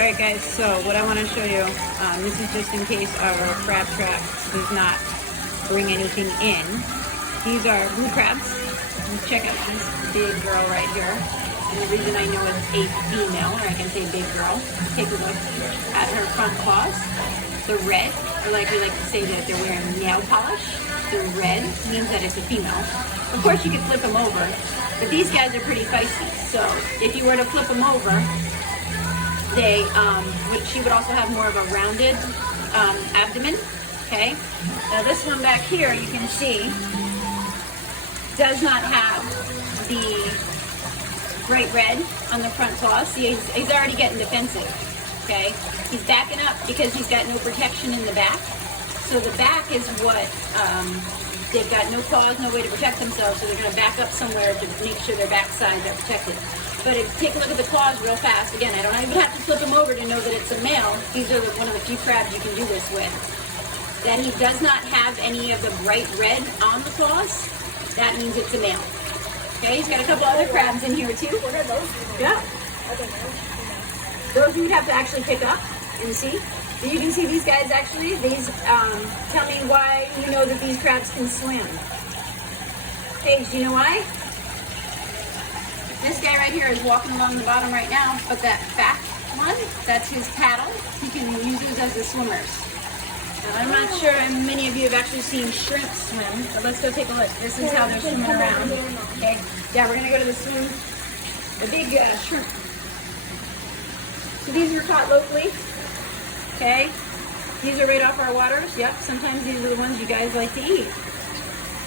Alright guys, so what I want to show you, this is just in case our crab trap does not bring anything in. These are blue crabs. Check out this big girl right here. And the reason I know it's a female, or I can say big girl, take a look at her front claws. The red, or like we like to say that they're wearing nail polish, the red means that it's a female. Of course you could flip them over, but these guys are pretty feisty. So if you were to flip them over, she would also have more of a rounded abdomen, okay? Now this one back here, you can see, does not have the bright red on the front claws. See, he's already getting defensive, okay? He's backing up because he's got no protection in the back. So the back is what, they've got no claws, no way to protect themselves, so they're gonna back up somewhere to make sure their backsides are protected. But if you take a look at the claws real fast, again, I don't even have to flip them over to know that it's a male. These are one of the few crabs you can do this with. That he does not have any of the bright red on the claws, that means it's a male. Okay, he's got a couple other crabs in here too. What are those? Yeah. Those you would have to actually pick up and see. So you can see these guys actually, these, tell me why you know that these crabs can swim. Paige, do you know why? This guy right here is walking along the bottom right now, but that back one, that's his paddle. He can use those as the swimmers. Now, I'm not sure many of you have actually seen shrimp swim, but let's go take a look. This is how they're swimming around. Okay, yeah, we're gonna go to the big shrimp. So these were caught locally. Okay, these are right off our waters. Yep, sometimes these are the ones you guys like to eat.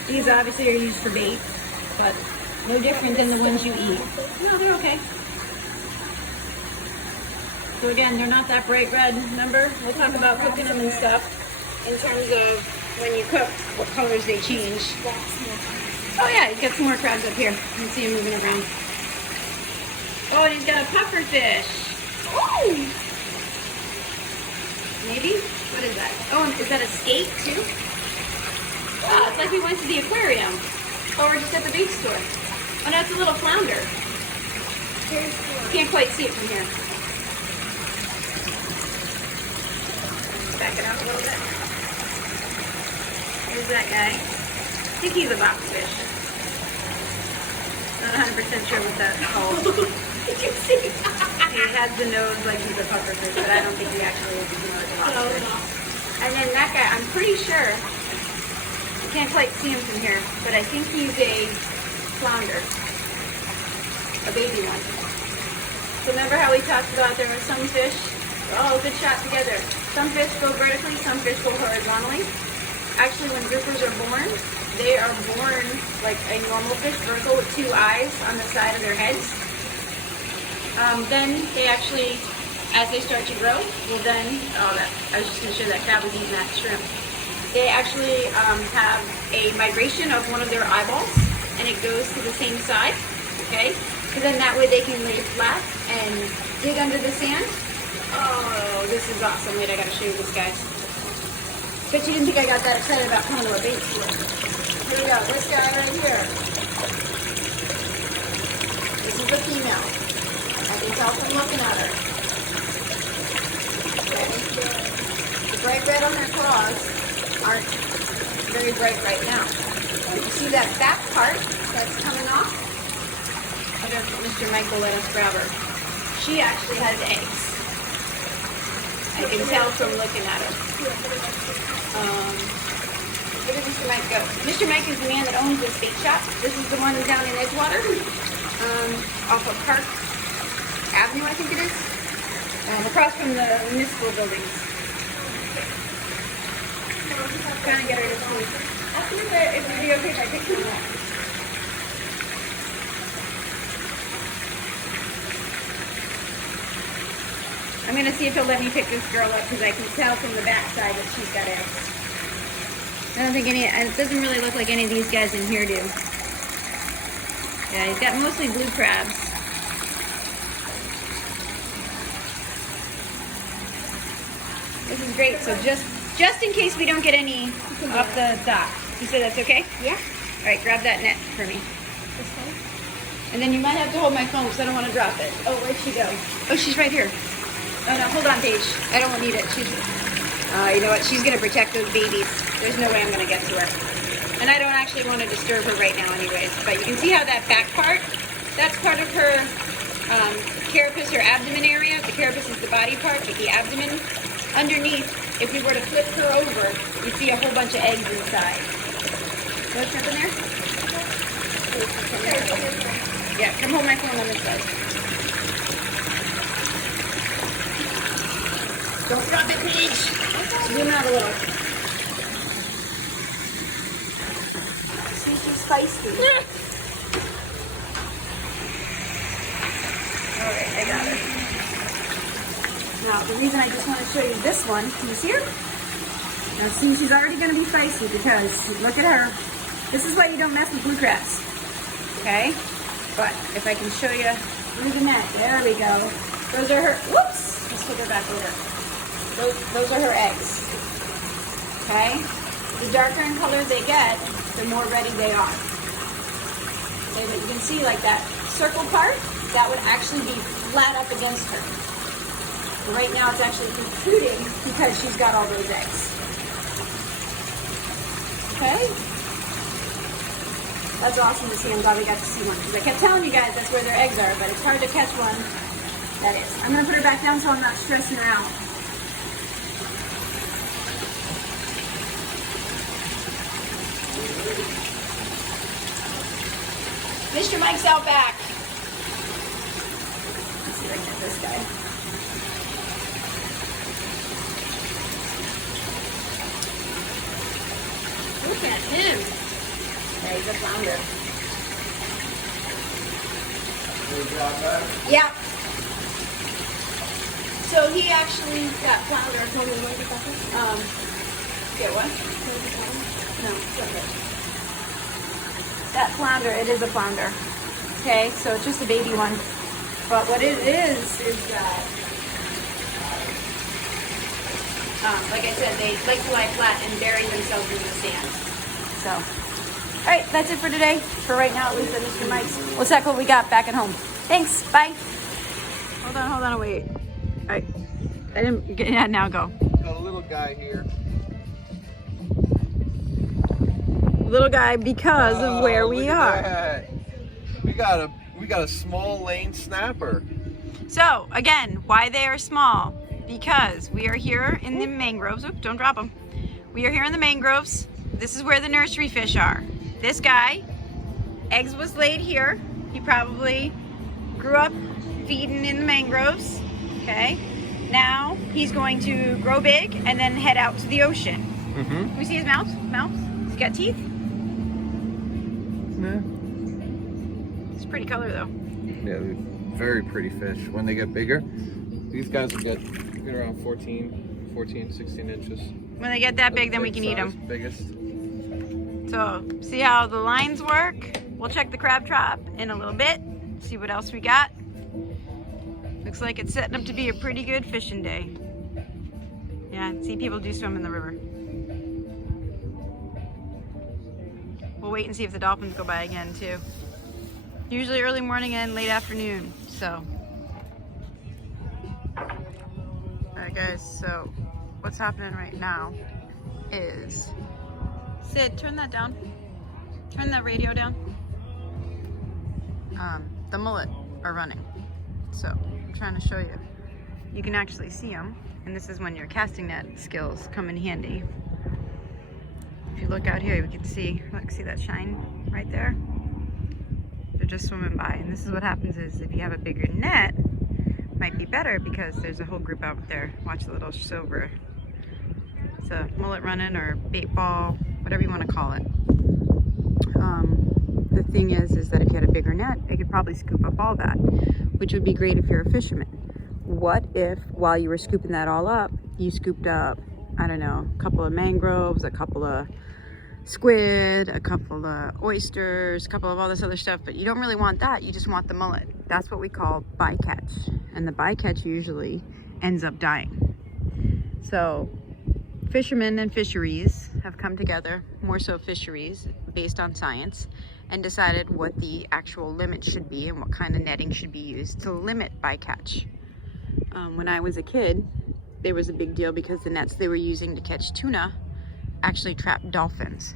These obviously are used for bait, but no different than the ones you eat. No, they're okay. So again, they're not that bright red, remember? We'll talk about cooking them and stuff in terms of when you cook, what colors they change. Oh yeah, he's got some more crabs up here. You can see him moving around. Oh, and he's got a puffer fish. Oh! Maybe? What is that? Oh, is that a skate too? Oh, it's like we went to the aquarium. Or we're just at the bait store. Oh, no, it's a little flounder. Can't quite see it from here. Back it up a little bit. Here's that guy. I think he's a boxfish. Not 100% sure what that's called. Did you see? He has the nose like he's a pufferfish, but I don't think he actually is. A boxfish. And then that guy, I'm pretty sure, I can't quite see him from here, but I think he's a flounder, a baby one. So remember how we talked about there are some fish, oh, good shot together. Some fish go vertically, some fish go horizontally. Actually, when groupers are born, they are born like a normal fish, vertical with two eyes on the side of their heads. Then they actually, as they start to grow, well then, I was just going to show that crab was eating that shrimp. They actually have a migration of one of their eyeballs, and it goes to the same side, okay? Because then that way they can lay flat and dig under the sand. Oh, this is awesome. Wait, I gotta show you this, guys. Bet you didn't think I got that excited about coming to a bait store. Here we go, this guy right here. This is the female. I can tell from looking at her. Okay. The bright red on their claws aren't very bright right now. You see that back part that's coming off? I don't know if Mr. Mike will let us grab her. She actually has eggs. I can tell from looking at her. Where did Mr. Mike go? Mr. Mike is the man that owns this bait shop. This is the one down in Edgewater, off of Park Avenue, I think it is, across from the municipal buildings. Trying to get her to sleep. I'll see if it'd be okay if I pick them up. I'm going to see if he'll let me pick this girl up because I can tell from the backside that she's got eggs. I don't think it doesn't really look like any of these guys in here do. Yeah, he's got mostly blue crabs. This is great. So just in case we don't get any off the dock. You say that's okay? Yeah. All right, grab that net for me. This one? And then you might have to hold my phone because I don't want to drop it. Oh, where'd she go? Oh, she's right here. Oh no, hold on, Paige. I don't need it. She's, you know what? She's gonna protect those babies. There's no way I'm gonna get to her. And I don't actually want to disturb her right now anyways. But you can see how that back part, that's part of her carapace, her abdomen area. The carapace is the body part, but the abdomen underneath, if we were to flip her over, you'd see a whole bunch of eggs inside. What's up in there? Yeah, come hold my phone on this side. Don't drop it, Paige. Zoom out a little. See, she's feisty. Alright, I got her. Now, the reason I just want to show you this one, can you see her? Now, see, she's already going to be feisty because, look at her. This is why you don't mess with blue crabs. Okay? But, if I can show you through the net, there we go. Those are her, whoops! Let's put her back over. Those are her eggs. Okay? The darker in color they get, the more ready they are. Okay, but you can see like that circle part, that would actually be flat up against her. But right now it's actually protruding because she's got all those eggs. Okay? That's awesome to see. I'm glad we got to see one. Because I kept telling you guys that's where their eggs are, but it's hard to catch one. That is. I'm going to put her back down so I'm not stressing her out. Mr. Mike's out back. Let's see if I can get this guy. Look at him. Yeah, he's a flounder. Yeah. So he actually got flounder. Get what? No, it's okay. That flounder, it is a flounder. Okay, so it's just a baby one. But what it is that, like I said, they like to lie flat and bury themselves in the sand. So, all right, that's it for today. For right now, at least at Mr. Mike's. We'll check what we got back at home. Thanks, bye. Hold on, wait. All right, I didn't get, yeah, now go. Got a little guy here. Little guy because of where we are. That. We got a small lane snapper. So again, why they are small? Because we are here in the mangroves. Oops, don't drop them. We are here in the mangroves. This is where the nursery fish are. This guy, eggs was laid here. He probably grew up feeding in the mangroves. Okay. Now he's going to grow big and then head out to the ocean. Mm-hmm. Can we see his mouth? He's got teeth. Yeah. It's a pretty color though. Yeah, very pretty fish. When they get bigger, these guys will get around 14, 16 inches. When they get that big, then we can eat them. Biggest. So, see how the lines work? We'll check the crab trap in a little bit, see what else we got. Looks like it's setting up to be a pretty good fishing day. Yeah, see, people do swim in the river. We'll wait and see if the dolphins go by again too. Usually early morning and late afternoon, so. Alright guys, so what's happening right now is, Sid, turn that down. Turn that radio down. The mullet are running. So, I'm trying to show you. You can actually see them, and this is when your casting net skills come in handy. If you look out here, you can see, look, see that shine right there? They're just swimming by, and this is what happens is if you have a bigger net, it might be better because there's a whole group out there. Watch the little silver. It's a mullet running or bait ball, whatever you want to call it. The thing is that if you had a bigger net, it could probably scoop up all that, which would be great if you're a fisherman. What if, while you were scooping that all up, you scooped up, I don't know, a couple of mangroves, a couple of squid, a couple of oysters, a couple of all this other stuff, but you don't really want that, you just want the mullet. That's what we call bycatch, and the bycatch usually ends up dying. So fishermen and fisheries have come together, more so fisheries, based on science, and decided what the actual limit should be and what kind of netting should be used to limit bycatch. When I was a kid, there was a big deal because the nets they were using to catch tuna actually trapped dolphins.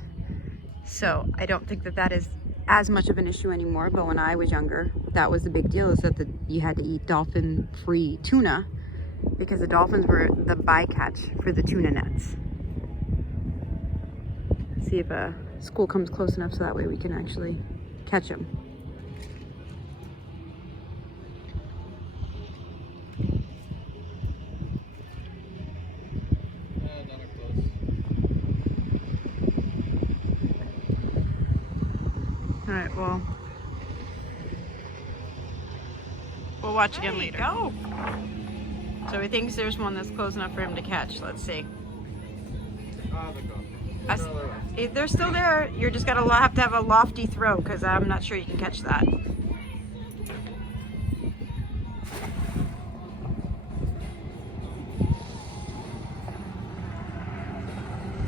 So I don't think that that is as much of an issue anymore, but when I was younger, that was the big deal, is that you had to eat dolphin-free tuna because the dolphins were the bycatch for the tuna nets. See if a school comes close enough so that way we can actually catch them. All right, well, we'll watch again later. Go. So he thinks there's one that's close enough for him to catch. Let's see. If they're still there, you're just gonna have to have a lofty throw because I'm not sure you can catch that.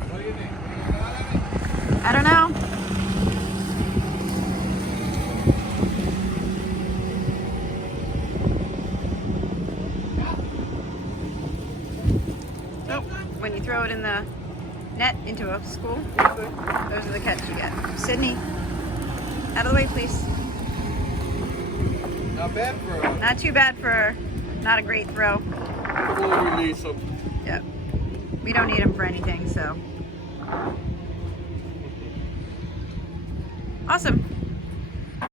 What do you think? I don't know. So when you throw it in the net into a school, those are the catch you get. Sydney, out of the way, please. Not bad for a Not too bad for not a great throw. full release of. Yep. We don't need them for anything, so. Awesome.